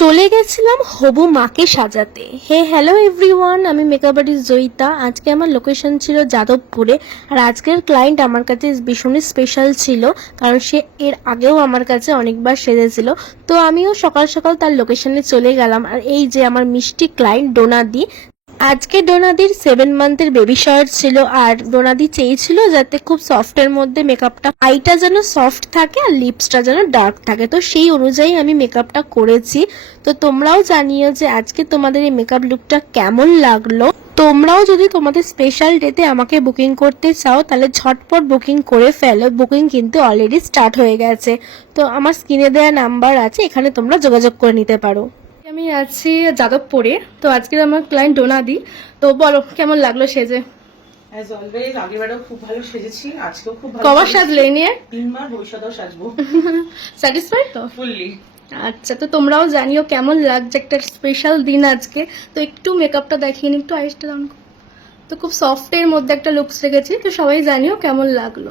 চলে গেছিলাম হবু মাকে সাজাতে। হ্যালো এভরিওয়ান, আমি মেকআপ আর্টিস্ট জয়িতা। আজকে আমার লোকেশন ছিল যাদবপুরে। আর আজকের ক্লায়েন্ট আমার কাছে ভীষণই স্পেশাল ছিল, কারণ সে এর আগেও আমার কাছে অনেকবার সেজেছিল। তো আমিও সকাল সকাল তার লোকেশনে চলে গেলাম। আর এই যে আমার মিষ্টি ক্লায়েন্ট ডোনাদি, আজকে ডোনাদির 7 মান্থের বেবি শাওয়ার ছিল। আর ডোনাদি চেয়েছিল যাতে খুব সফটের মধ্যে মেকআপটা, আইটা যেন সফট থাকে আর লিপসটা যেন ডার্ক থাকে। তো সেই অনুযায়ী আমি মেকআপটা করেছি। তো তোমরাও জানিও যে আজকে তোমাদের এই মেকআপ লুকটা কেমন লাগলো। তোমরাও যদি তোমাদের স্পেশাল ডেতে আমাকে বুকিং করতে চাও তাহলে ঝটপট বুকিং করে ফেলো। বুকিং কিন্তু অলরেডি স্টার্ট হয়ে গেছে। তো আমার স্ক্রিনে দেওয়া নাম্বার আছে, এখানে তোমরা যোগাযোগ করে নিতে পারো। আমি আছি যাদবপুরে। তো আজকে আমার ক্লায়েন্ট ডোনাদি। তো বলো কেমন লাগলো সেজে? অ্যাজ অলওয়েজ আগেরবারও খুব ভালো সেজেছি, আজকেও খুব ভালো। কবার সাজলে নিয়ে? 3 বার, ভবিষ্যতেও সাজবো। স্যাটিসফাইড তো? ফুললি। আচ্ছা, তো তোমরাও জানিও কেমন লাগছে, একটা স্পেশাল দিন আজকে। তো একটু মেকআপটা দেখিয়ে নি, একটু আইসটা দাও। তো খুব সফটের মধ্যে একটা লুকস রেখেছি। তো সবাই জানিও কেমন লাগলো।